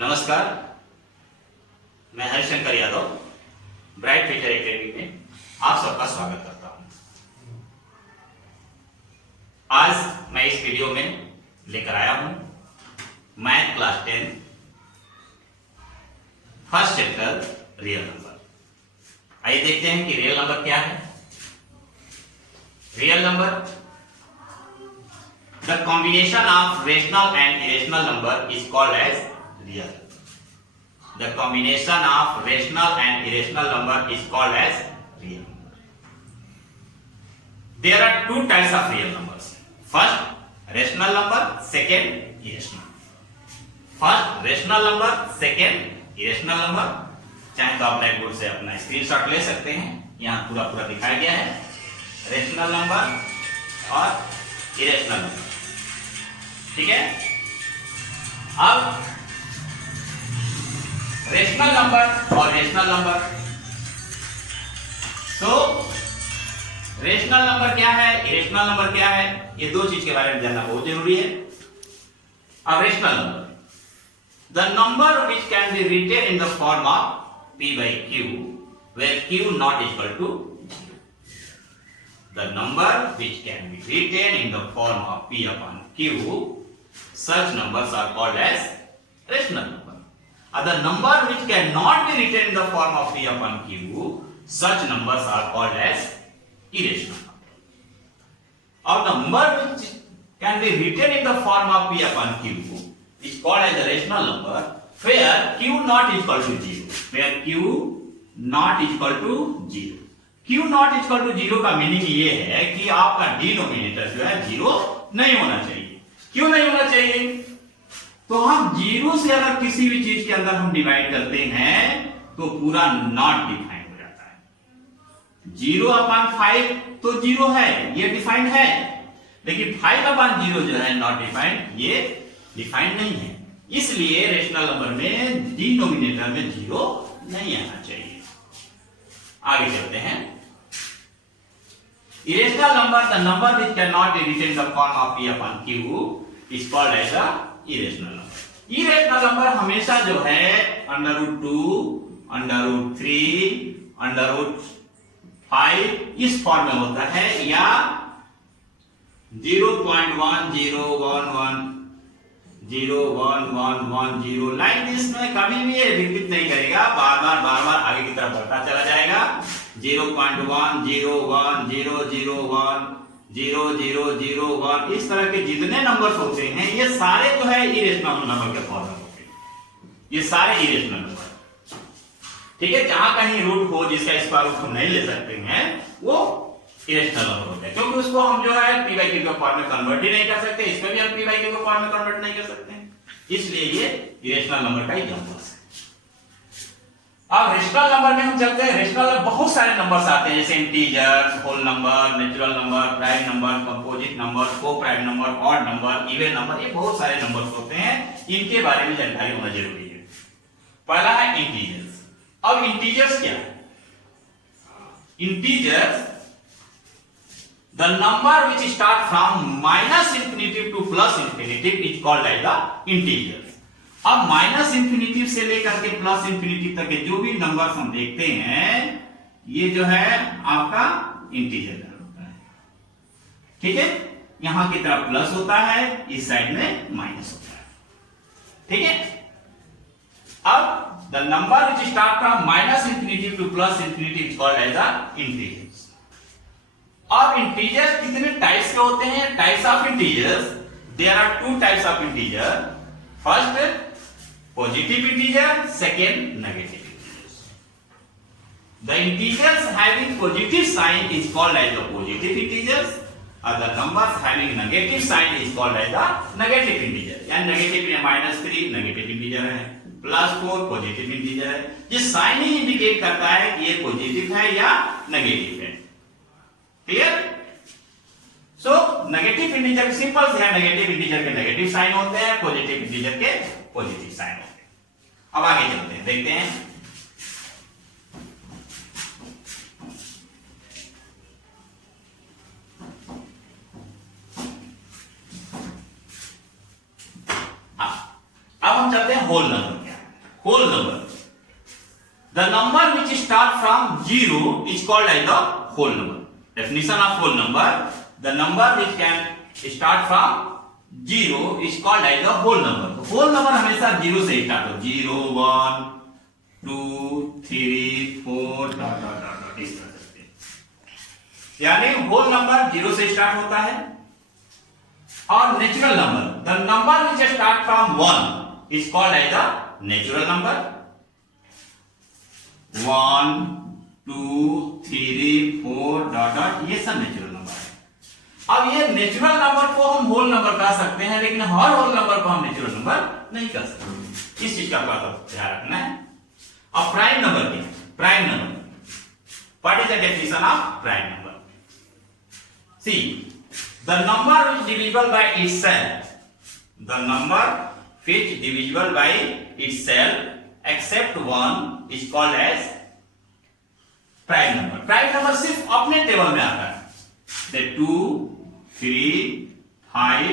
नमस्कार, मैं Harishankar Yadav bright future academy में आप सबका स्वागत करता हूं। आज मैं इस वीडियो में लेकर आया हूं math class 10 first chapter real number. आइए देखते हैं कि रियल नंबर क्या है। Real number, the combination of rational and irrational number is called as real. The combination of rational and irrational number is called as real number. There are two types of real numbers. First, rational number. Second, irrational. First, rational number. Second, irrational number. चाहे तो आप black board से अपना screenshot ले सकते हैं। यहाँ पूरा पूरा दिखाया गया है, रेशनल नंबर और इरेशनल नंबर। ठीक है। अब रेशनल नंबर और रेशनल नंबर। तो रेशनल नंबर क्या है, इरेशनल नंबर क्या है, ये दो चीज के बारे में जानना बहुत जरूरी है। अब rational number, the number which can be written in the form of p by q where q not equal to 0. The number which can be written in the form of p upon q, such numbers are called as rational number. The number which cannot be written in the form of p upon q, such numbers are called as irrational number. Or the number which can be written in the form of p upon q is called as a rational number where q not equal to 0. Where q not equal to 0. q not equal to 0 का meaning ये है कि आपका denominator जो है 0 नहीं होना चाहिए। क्यों नहीं होना चाहिए? तो हम 0 से अगर किसी भी चीज के अंदर हम डिवाइड करते हैं तो पूरा नॉट डिफाइंड हो जाता है। 0/5 तो 0 है, ये डिफाइंड है, लेकिन 5/0 जो है नॉट डिफाइंड, ये डिफाइंड नहीं है। इसलिए रेशनल नंबर में डिनोमिनेटर में 0 नहीं आना चाहिए। आगे चलते हैं। Irrational number, the number which can not be written in the form of p upon q is called as a irrational number. Irrational number हमेशा जो है √2, √3, √5 इस फॉर्म में होता है, या 0.1011 01110 लाइक दिस में कभी भी ये रिपीट नहीं करेगा, बार बार आगे की तरफ बढ़ता चला जाएगा। 0.1001 इस तरह के जितने नंबर्स होते हैं ये सारे जो है इरेशनल नंबर के फॉर्म में होते हैं। ये सारे इरेशनल नंबर, ठीक है। जहां कहीं रूट हो जिसका स्क्वायर रूट हम नहीं ले सकते हैं वो इरेशनल नंबर होता है, क्योंकि उसको हम जो है p by q के फॉर्म में कन्वर्ट ही नहीं कर सकते। इसमें भी हम p by q के फॉर्म में कन्वर्ट नहीं कर सकते हैं, इसलिए ये इरेशनल नंबर का एग्जांपल है। अब रेशनल नंबर में हम चलते हैं। रेशनल में बहुत सारे नंबर्स आते हैं, जैसे integers, whole number, natural number, prime number, composite number, coprime number, odd number, even number, ये बहुत सारे नंबर्स होते हैं। इनके बारे में जानकारी होना जरूरी है। पहला है इंटीजर्स। अब इंटीजर्स क्या है? Integers, the number which start from -∞ to +∞ is called as the integers. अब -∞ से लेकर के +∞ तक के जो भी नंबर्स हम देखते हैं ये जो है आपका इंटीजर होता है। ठीक है, यहां की तरफ प्लस होता है, इस साइड में माइनस होता है। ठीक है। अब the number which start from -∞ to +∞ is called as the integers. अब इंटीजर्स कितने टाइप्स के होते हैं? Types of integers, there are two types of integer. First positive integer, second negative integers. The integers having positive sign is called as the positive integers और the numbers having negative sign is called as the negative integer. यानी negative में -3 negative integer है, +4 positive integer है। ये sign ही indicate करता है कि ये पॉजिटिव है या नेगेटिव है। Clear? So negative integer simple से है, नेगेटिव इंटीजर के नेगेटिव साइन होते हैं, पॉजिटिव इंटीजर के पॉजिटिव साइन होते हैं। अब आगे चलते हैं, देखते हैं। अब हम चलते हैं होल नंबर क्या whole number. The number which start from 0 is called as the whole number. Definition of whole number: the number which can start from 0 is called as the whole number. तो whole number हमेशा 0 से start हो, 0 1 2 3 4 dot dot dot इस तरह से, यानी whole number 0 से start होता है. और natural number, the number which start from 1 is called as the natural number. 1 2 3 4 dot dot, ये सब नेचुरल नंबर है. अब ये नेचुरल नंबर को हम होल नंबर कह सकते हैं, लेकिन हर होल नंबर को हम नेचुरल नंबर नहीं कह सकते. इस चीज का ध्यान रखना है. अब प्राइम नंबर क्या है? Prime number, what is the definition of prime number? See, the number which divisible by itself, the number which divisible by itself except 1 is called as prime number. prime number सिर्फ अपने table में आता है. The 2 3 5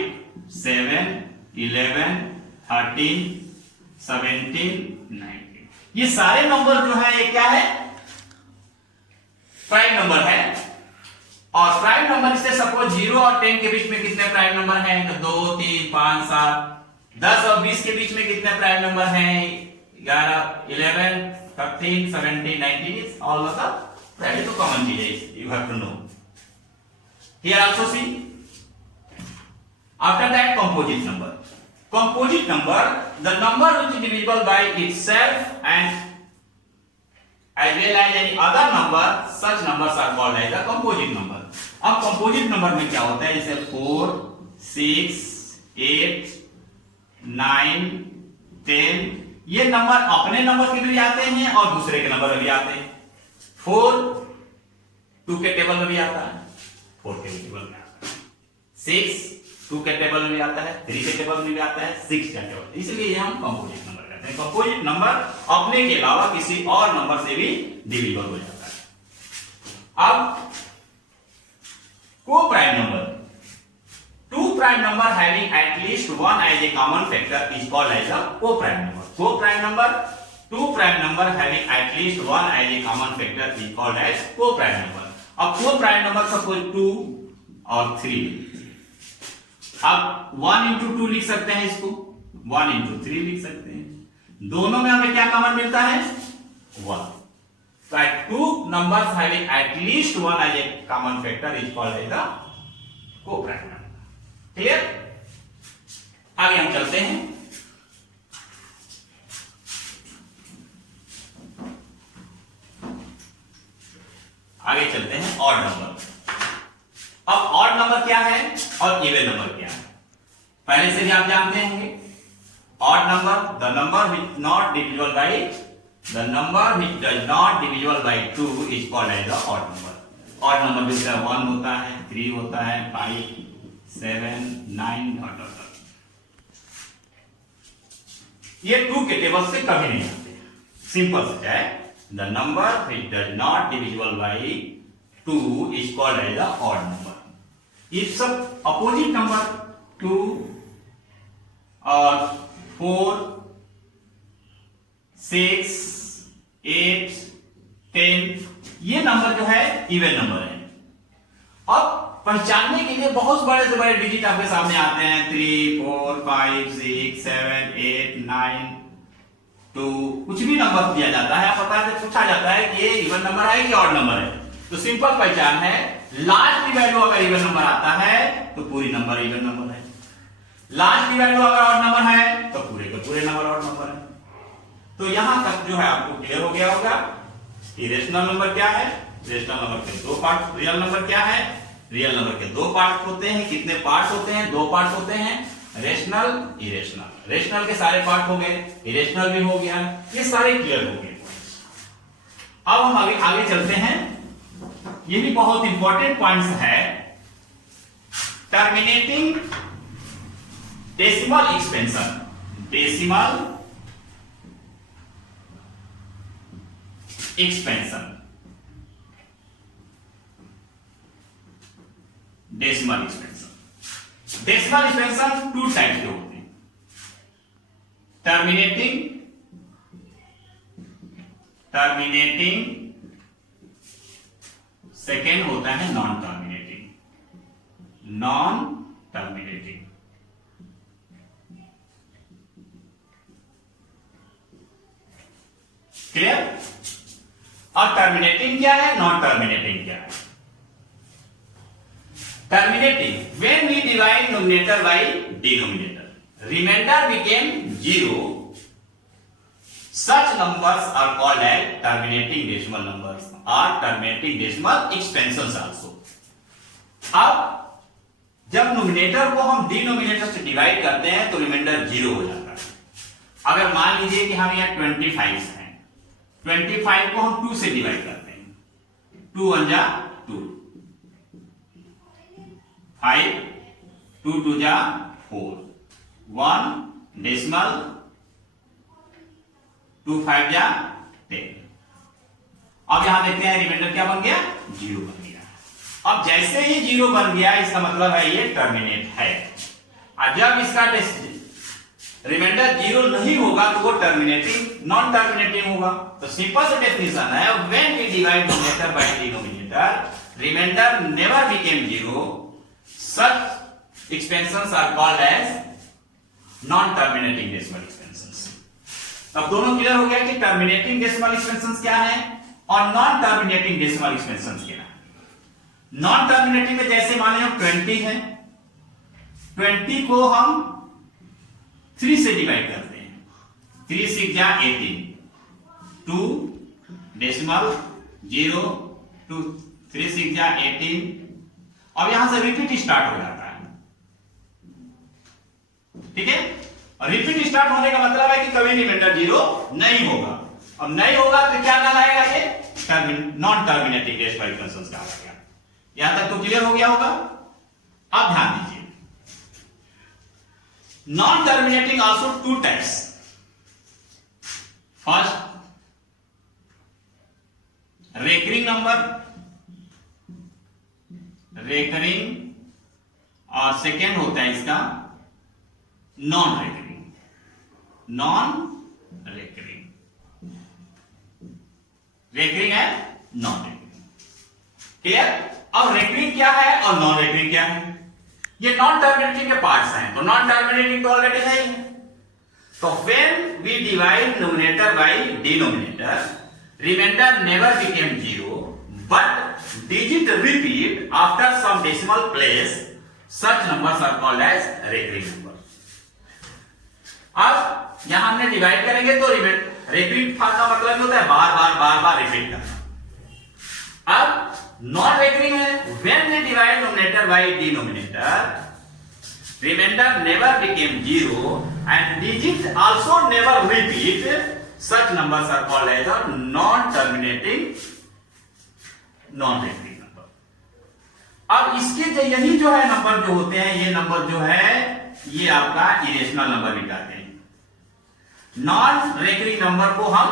7 11 13 17 19, ये सारे number जो है ये क्या है? प्राइम नंबर है. और प्राइम नंबर से सपोज 0 और 10 के बीच में कितने प्राइम नंबर हैं? तो 2 3 5 7. 10 और 20 के बीच में कितने प्राइम नंबर हैं? 11 11 13 17 19 is all of the prime. तो कॉमन चीज है, you have to know. Here also see. After that, composite number. Composite number, the number which is divisible by itself and as well as any other number, such numbers are called as the composite number. अब composite number में क्या होता है? जैसे 4 6 8 9 10, ये number अपने number के भी आते हैं और दूसरे के नंबर में भी आते हैं. 4 2 के टेबल में भी आता है, 4 के टेबल में आता है. 6 2 के टेबल में भी आता है, 3 के टेबल में भी आता है, 6 के टेबल. इसलिए ये हम कंपोजिट नंबर कहते हैं. कंपोजिट नंबर अपने के अलावा किसी और नंबर से भी डिविजिबल हो जाता है. अब co-prime number, two prime number having at least one as a common factor is called as a co-prime number. Co-prime number, two prime number having at least one as a common factor is called as co-prime number. अब co-prime number suppose 2 और 3, अब 1 into 2 लिख सकते हैं, इसको 1 into 3 लिख सकते हैं. दोनों में हमें क्या कॉमन मिलता है? 1. So two numbers having at least one as a common factor is called as the co-prime number. Clear? आगे हम चलते हैं. आगे चलते हैं ऑड नंबर. अब ऑड नंबर क्या है और इवन नंबर क्या है? पहले से भी आप जानते होंगे. Odd number, the number which not divisible by, the number which does not divisible by 2 is called as the odd number. odd number जिसका 1 होता है, 3 होता है, 5 7 9 डॉट डॉट. ये 2 के टेबल से कभी नहीं आते. सिंपल सा है. the number which does not divisible by 2 is called as the odd number. ये सब अपोजिट नंबर 2 और 4 6 8 10, ये नंबर जो है इवन नंबर है. अब पहचानने के लिए बहुत बड़े से बड़े डिजिट आपके सामने आते हैं. 3 4 5 6 7 8 9 2, कुछ भी नंबर दिया जाता है, पता है, पूछा जाता है कि ये इवन नंबर है कि ऑड नंबर है. तो सिंपल पहचान है, लास्ट की वैल्यू अगर इवन नंबर आता है तो पूरी नंबर इवन नंबर है. लास्ट की वैल्यू अगर ऑड नंबर है तो पूरे के पूरे नंबर ऑड नंबर है. तो यहां तक जो है आपको क्लियर हो गया होगा कि रेशनल नंबर क्या है. रेशनल नंबर के दो पार्ट. रियल नंबर क्या है? रियल नंबर के दो पार्ट होते हैं. कितने पार्ट होते हैं? दो पार्ट होते हैं, रेशनल इरेशनल. रेशनल के सारे पार्ट हो गए, इरेशनल भी हो गया. ये सारे क्लियर हो गए. अब हम आगे चलते हैं. ये भी बहुत इंपॉर्टेंट पॉइंट्स है. Terminating decimal expansion. Decimal expansion. Decimal expansion. Decimal expansion 2 type के होते हैं. टर्मिनेटिंग टर्मिनेटिंग, सेकेंड होता है non terminating. Non terminating, clear? और टर्मिनेटिंग क्या है, नॉन टर्मिनेटिंग क्या है? Terminating, when we divide numerator by denominator, remainder became 0. Such numbers are called as terminating decimal numbers or terminating decimal expansions also. अब जब numerator को हम denominator से डिवाइड करते हैं तो रिमाइंडर 0 हो जाता है। अगर मान लीजिए कि हम यहाँ 25 हैं, 25 को हम 2 से डिवाइड करते हैं, 2 1 जा 2, 5, 2 2 जा 4, 1 डेसिमल, 2 5 जा 10। अब यहां देखते हैं रिमाइंडर क्या बन गया, 0 बन गया। अब जैसे ही 0 बन गया इसका मतलब है ये टर्मिनेट है। और जब इसका रिमाइंडर 0 नहीं होगा तो वो टर्मिनेटिंग, नॉन टर्मिनेटिंग होगा। तो सिंपल सा डेफिनेशन है, when we divide numerator by denominator, remainder never became 0. Such expansions are called as non-terminating decimal expansions. अब दोनों क्लियर हो गया कि टर्मिनेटिंग डेसिमल एक्सपेंशंस क्या है और नॉन टर्मिनेटिंग डेसिमल एक्सपेंशंस क्या है। नॉन टर्मिनेटिंग में जैसे मान लो 20 है, 20 को हम 3 से डिवाइड करते हैं, 3 6 जा 18, 2 डेसिमल 0, 2 3 6 जा 18। अब यहां से रिपीट स्टार्ट हो जाता है, ठीक है? और रिपीट स्टार्ट होने का मतलब है कि कभी रिमाइंडर 0 नहीं होगा। अब नहीं होगा तो क्या कहलाएगा, ये नॉन टर्मिनेटिंग डेसिमल एक्सपेंशंस कहलाएगा। यहां तक तो क्लियर हो गया होगा। अब ध्यान दीजिए, non terminating also 2 types. First recurring number, recurring, और सेकेंड होता है इसका non recurring. Non recurring, recurring है, नॉन रेकरिंग, क्लियर? अब रेकरिंग क्या है और नॉन रेकरिंग क्या है? ये नॉन टर्मिनेटिंग के पार्ट्स हैं। तो नॉन टर्मिनेटिंग तो ऑलरेडी है ही। तो when we divide numerator by denominator, remainder never became 0, but digit repeat after some decimal place. Such numbers are called as recurring number. अब यहां हमने डिवाइड करेंगे तो रेकरिंग का मतलब होता है बार बार रिपीट करना। अब नॉन रेकरिंग है, when we divide numerator by denominator, remainder never became 0 and digit also never repeat. Such numbers are called as non-terminating, non recurring number. अब इसके यही जो है नंबर जो होते हैं, ये नंबर जो है ये आपका इरेशनल नंबर भी कहते हैं। नॉन रेकरिंग नंबर को हम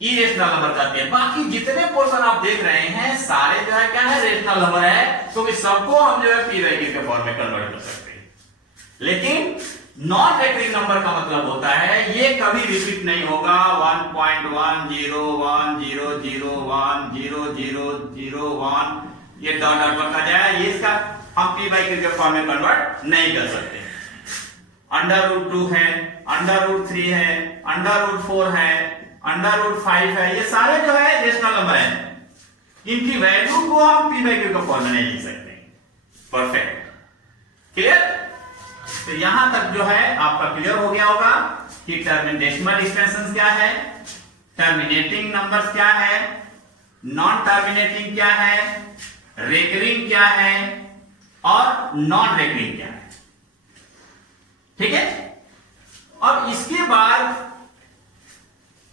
इरेशनल नंबर कहते हैं। बाकी जितने पोर्शन आप देख रहे हैं सारे जो है क्या है, रेशनल नंबर है, क्योंकि सबको हम जो है पी बाई क्यू के फॉर्म में कन्वर्ट कर सकते हैं। लेकिन नॉन रेकरिंग नंबर का मतलब होता है ये कभी रिपीट नहीं होगा। 1.1010010001 ये डॉट डॉट बनता जाए, ये इसका हम पी बाई क्यू के फॉर्म में कन्वर्ट नहीं कर सकते। √2 है, √3 है, √4 है, √5 है, ये सारे जो है रेशनल नंबर हैं। इनकी वैल्यू को हम पी बाई क्यू के फॉर्म में नहीं लिख सकते। Perfect, clear? तो यहां तक जो है आपका क्लियर हो गया होगा कि डेसिमल एक्सपेंशंस क्या है, टर्मिनेटिंग नंबर्स क्या है, नॉन टर्मिनेटिंग क्या है, रेकरिंग क्या है और नॉन रेकरिंग क्या है। ठीक है? अब इसके बाद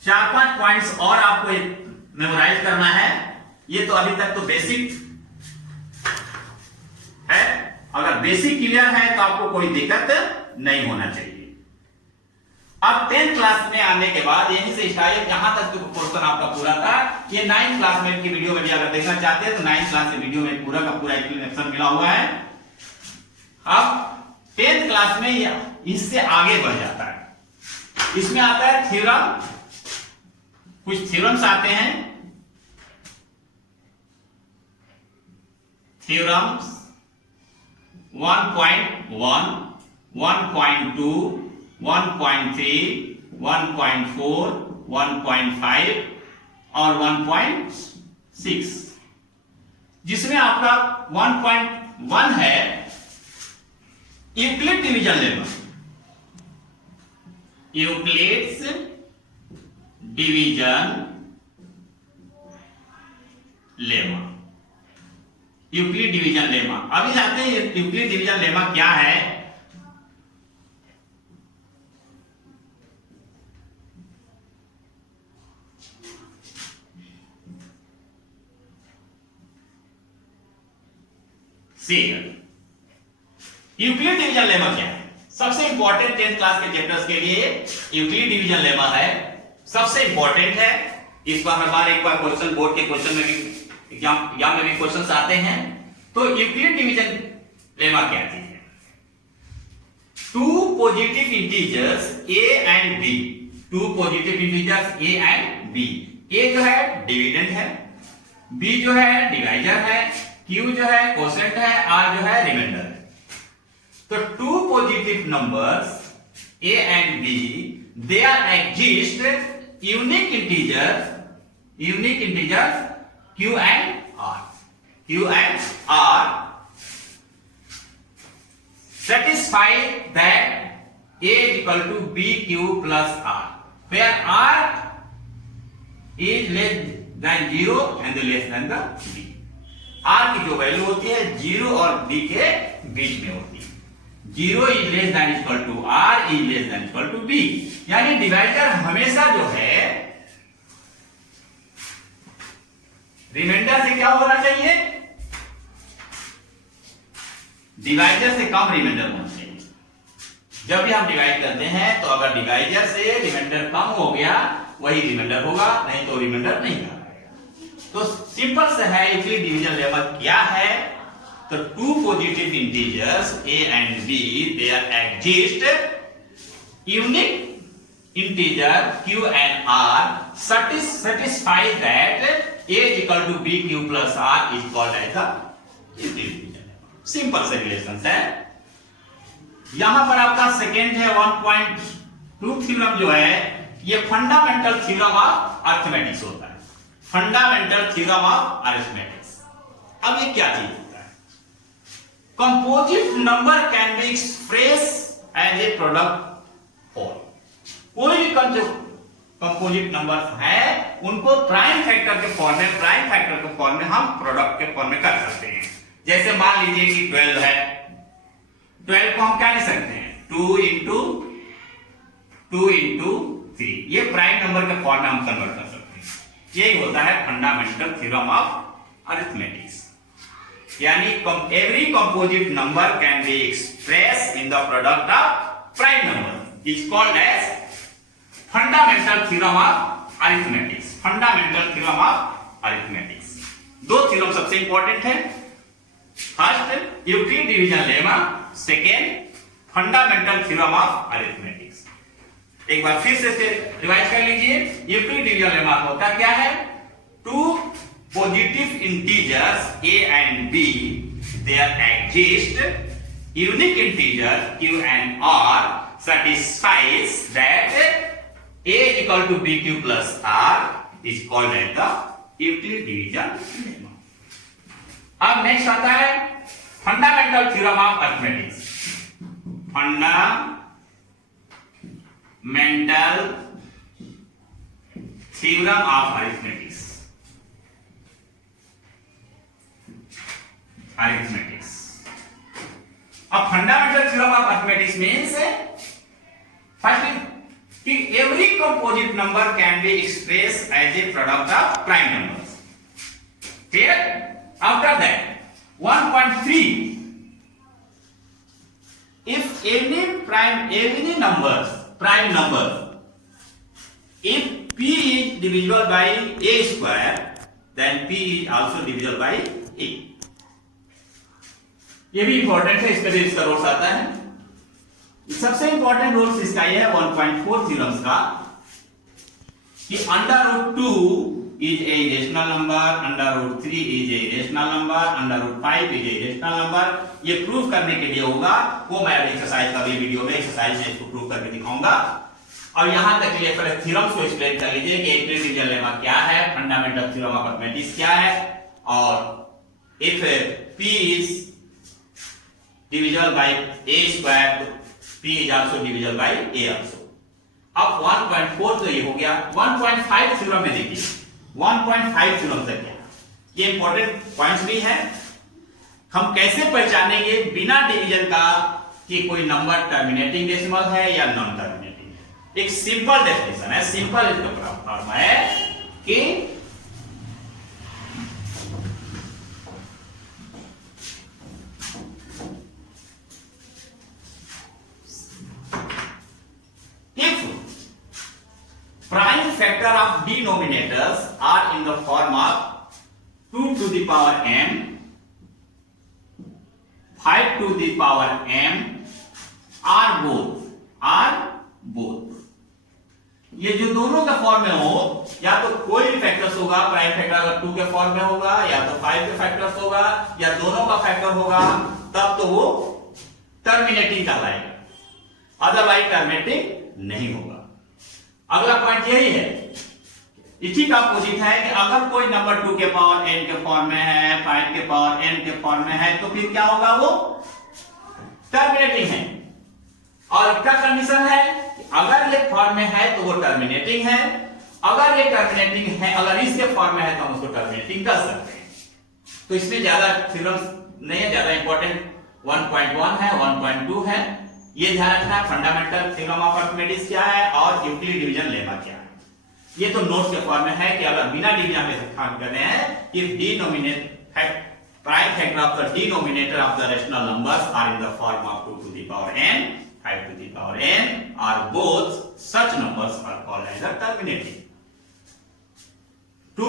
4-5 पॉइंट्स और आपको मेमोराइज करना है। ये तो अभी तक तो बेसिक है। अगर बेसिक क्लियर है तो आपको कोई दिक्कत नहीं होना चाहिए। अब 10th क्लास में आने के बाद यहीं से स्टार्ट, यहां तक जो पोर्शन आपका पूरा था, ये 9th क्लास में की वीडियो में भी अगर देखना चाहते हैं तो 9th क्लास की वीडियो में पूरा का पूरा एक्सप्लेनेशन मिला हुआ है। अब 10th क्लास में इससे आगे बढ़ जाता है। इसमें आता है थ्योरम कुछ थ्योरम्स आते हैं, थ्योरम्स 1.1, 1.2, 1.3, 1.4, 1.5 और 1.6, जिसमें आपका 1.1 है Euclid division lemma. Euclid's division lemma, Euclid division lemma. अभी जानते हैं यूक्लिड डिवीजन लेमा क्या है। यूक्लिड डिवीजन लेमा क्या है? सबसे इंपॉर्टेंट 10th क्लास के चैप्टर्स के लिए यूक्लिड डिवीजन लेमा है, सबसे इंपॉर्टेंट है। इस बार हर बार एक बार क्वेश्चन बोर्ड के क्वेश्चन में भी एग्जाम में भी क्वेश्चंस आते हैं। तो यूक्लिड डिवीजन लेमा क्या चीज है? Two positive integers a and b, two positive integers a and b। a जो है डिविडेंड है, b जो है डिवाइजर है, q जो है कोसेंट है, r जो है रिमाइंडर है। तो two positive numbers a and b, they are exist unique integers q and r satisfy that a is equal to bq plus r, where r is less than 0 and less than the b। r की जो value होती है 0 और b के बीच में होती है। 0 is less than equal to r is less than equal to b, यानी डिवाइजर हमेशा जो है रिमाइंडर से क्या होना चाहिए? डिवाइजर से कम रिमाइंडर होना चाहिए। जब भी हम डिवाइड करते हैं तो अगर डिवाइजर से रिमाइंडर कम हो गया वही रिमाइंडर होगा, नहीं तो रिमाइंडर नहीं होगा। तो सिंपल से है यूक्लिड डिवीजन लेमा क्या है? तो two positive integers a and b, they exist unique integer q and r satisfy that a is equal to bq plus r is called as the Euclid division lemma. Simple से relation है। यहां पर आपका second है 1.2 theorem जो है ये fundamental theorem of arithmetics होता है, फंडामेंटल थ्योरम ऑफ अरिथमेटिक्स। अब ये क्या चीज होता है? Composite number can be express as a product whole. कोई भी कंपोजिट नंबर है उनको प्राइम फैक्टर के फॉर्म में हम प्रोडक्ट के फॉर्म में कर सकते हैं। जैसे मान लीजिए कि 12 है, 12 को हम क्या लिख सकते हैं? 2 into 3, ये प्राइम नंबर के फॉर्म में हम कन्वर्ट कर सकते हैं। यही होता है फंडामेंटल थ्योरम ऑफ अरिथमेटिक्स, यानी every composite number can be express in the product of prime number, is called as fundamental theorem of arithmetics. Fundamental theorem of arithmetics. दो थ्योरम सबसे इंपॉर्टेंट है, first Euclid division lemma, second fundamental theorem of arithmetics. एक बार फिर से revise कर लीजिए। Euclid division lemma होता क्या है? Two positive integers a and b, there exist unique integer q and r satisfies that a is equal to bq plus r is called as the Euclid division lemma. अब next आता है fundamental theorem of arithmetics. Fundamental theorem of arithmetics. अब fundamental theorem of arithmetics means first कि every composite number can be expressed as a product of prime numbers. Clear? After that, 1.3, if any prime number, if p is divisible by a square, then p is also divisible by a. ये भी important है, इसका भी इसका roles आता है। सबसे important roles इसका ये है 1.4 थ्योरम्स का। कि √2 is a irrational number, √3 is a irrational number, √5 is a irrational number। ये प्रूफ करने के लिए होगा, वो मैं एक्सरसाइज का भी वीडियो में एक्सरसाइज में इसको प्रूफ करके दिखाऊंगा। और यहां तक लिए पहले थ्योरम्स को एक्सप्लेन कर लीजिए कि एक डिविजन लेमा क्या है, फंडामेंटल थ्योरम ऑफ अरिथमेटिक्स क्या है, और if p is divisible by a square तो p is also divisible by a also। अब 1.4 तो ये हो गया। 1.5 थ्योरम में देखिए, 1.5 थ्योरम से क्या, ये इंपॉर्टेंट पॉइंट्स भी है। हम कैसे पहचानेंगे बिना डिवीजन का कि कोई नंबर टर्मिनेटिंग डेसिमल है या नॉन टर्मिनेटिंग है। एक सिंपल डेफिनेशन है, सिंपल इसका फॉर्म है कि prime factor of denominators are in the form of 2 to the power m, 5 to the power m, are both। ये जो दोनों के फॉर्म में हो, या तो कोई भी फैक्टर्स होगा, प्राइम फैक्टर अगर 2 के फॉर्म में होगा, या तो 5 के फैक्टर्स होगा, या दोनों का फैक्टर होगा, तब तो वो टर्मिनेटिंग कहलाएगा, अदरवाइज टर्मिनेटिंग नहीं होगा। अगला पॉइंट यही है, इसी का अपोजिट है कि अगर कोई नंबर 2 के पावर n के फॉर्म में है, 5 के पावर n के फॉर्म में है, तो फिर क्या होगा, वो टर्मिनेटिंग है। और क्या कंडीशन है कि अगर ये फॉर्म में है तो वो टर्मिनेटिंग है, अगर ये टर्मिनेटिंग है, अगर इसके फॉर्म में है तो हम उसको टर्मिनेटिंग कर सकते हैं। तो इसमें ज्यादा थ्योरम्स नहीं है, ज्यादा इंपॉर्टेंट 1.1 है, 1.2 है। ये ध्यान रखना है फंडामेंटल थ्योरम ऑफ अरिथमेटिक्स क्या है और यूक्लिड डिवीजन लेमा क्या है। ये तो नोट्स के फॉर्म में है कि अगर बिना डिवीजन में ध्यान कर रहे हैं कि prime factor of the denominator of the rational numbers are in the form of 2 to the power n, 5 to the power n, or both such numbers are called as terminating। To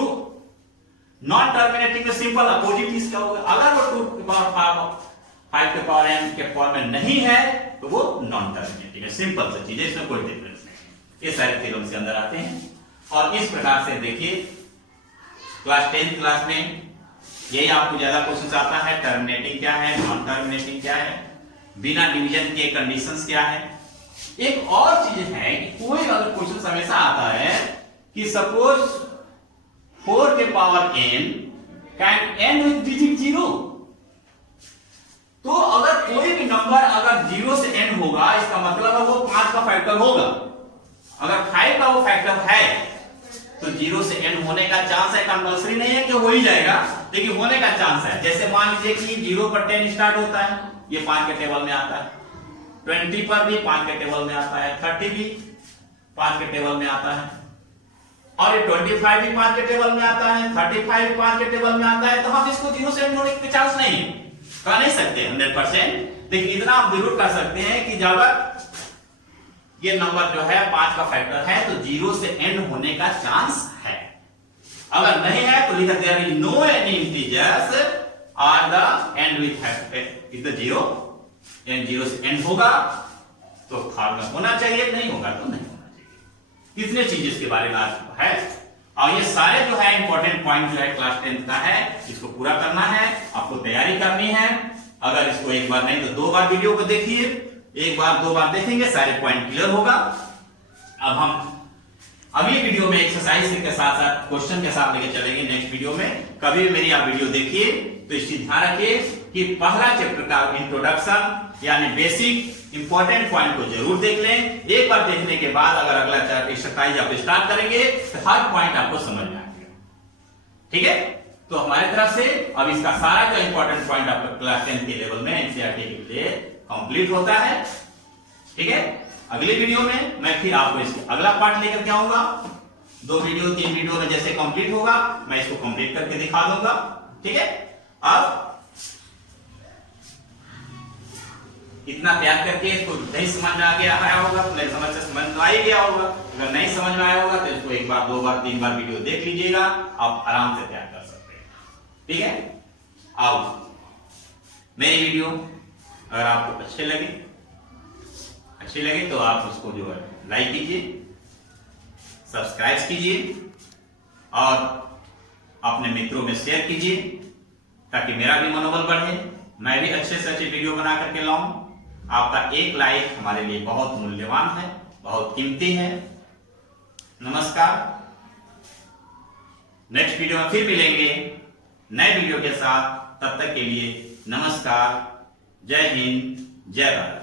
non terminating में simple opposite इसका होगा, अगर वो 2 to the power 5 के power n के form में नहीं है तो वो नॉन टर्मिनेटिंग है। सिंपल सी चीज है, इसमें कोई डिफरेंस नहीं। ये सारे थ्योरम्स के अंदर आते हैं। और इस प्रकार से देखिए क्लास 10 क्लास में यही आपको ज्यादा क्वेश्चंस आता है, टर्मिनेटिंग क्या है, नॉन टर्मिनेटिंग क्या है, बिना डिवीजन के कंडीशंस क्या है। एक और चीज है कि कोई अगर क्वेश्चन हमेशा आता है कि सपोज 4 के power n can end with digit 0, तो अगर कोई भी नंबर अगर 0 से n होगा, इसका मतलब है वो 5 का फैक्टर होगा। अगर 5 का वो फैक्टर है तो 0 से n होने का चांस है, कंपल्सरी नहीं है कि हो ही जाएगा, लेकिन होने का चांस है। जैसे मान लीजिए कि 0 पर 10 स्टार्ट होता है, ये 5 के टेबल में आता है, 20 पर भी 5 के टेबल में आता है, 30 भी 5 के टेबल में आता है, और ये 25 भी 5 के टेबल में आता है, 35 भी 5 के टेबल में आता है। तो हम इसको 0 से n होने के चांस नहीं है, कर नहीं सकते 100%, लेकिन इतना आप जरूर कर सकते हैं कि जब ये नंबर जो है 5 का फैक्टर है तो 0 से n होने का चांस है। अगर नहीं है तो लिखा there is no any integers are the end with is the 0, n 0 से n होगा तो फॉर्म में होना चाहिए, नहीं होगा तो नहीं होना चाहिए। कितने चीज इसके बारे में आज है, और ये सारे जो है इंपॉर्टेंट पॉइंट जो है क्लास 10 का है, इसको पूरा करना है, आपको तैयारी करनी है। अगर इसको एक बार नहीं तो 2 बार वीडियो को देखिए, एक बार 2 बार देखेंगे सारे पॉइंट क्लियर होगा। अब हम अगली वीडियो में एक्सरसाइज के साथ साथ क्वेश्चन के साथ लेके चलेंगे नेक्स्ट वीडियो में। कभी भी मेरी आप वीडियो देखिए तो इस चीज ध्यान रखिए कि पहला चैप्टर का इंट्रोडक्शन यानी बेसिक इंपॉर्टेंट पॉइंट को जरूर देख लें। एक बार देखने के बाद अगर अगला एक्सरसाइज आप स्टार्ट करेंगे तो हर पॉइंट आपको समझ में आएगा। ठीक है, तो हमारे तरफ से अब इसका सारा जो इंपॉर्टेंट पॉइंट आपका क्लास 10 के लेवल में एनसीईआरटी के लिए कंप्लीट होता है। ठीक है, अगली वीडियो में मैं फिर आपको इसके अगला पार्ट लेकर के आऊंगा। 2 वीडियो 3 वीडियो में जैसे कंप्लीट होगा मैं इसको कंप्लीट करके दिखा दूंगा। ठीक है, अब इतना तैयार करके इसको नहीं समझ में आ गया होगा तो नहीं समझ से समझ में आ ही गया होगा। अगर नहीं समझ में आया होगा तो इसको 1 बार 2 बार 3 बार वीडियो देख लीजिएगा, आप आराम से तैयार कर सकते हैं। ठीक है, आओ मेरी वीडियो अगर आपको अच्छी लगे तो आप उसको जो है लाइक कीजिए, सब्सक्राइब कीजिए और अपने मित्रों में शेयर कीजिए ताकि मेरा भी मनोबल बढ़े, मैं भी अच्छे से अच्छे वीडियो बना करके लाऊं। आपका एक लाइक हमारे लिए बहुत मूल्यवान है, बहुत कीमती है। नमस्कार, नेक्स्ट वीडियो में फिर मिलेंगे नए वीडियो के साथ। तब तक के लिए नमस्कार, जय हिंद, जय भारत।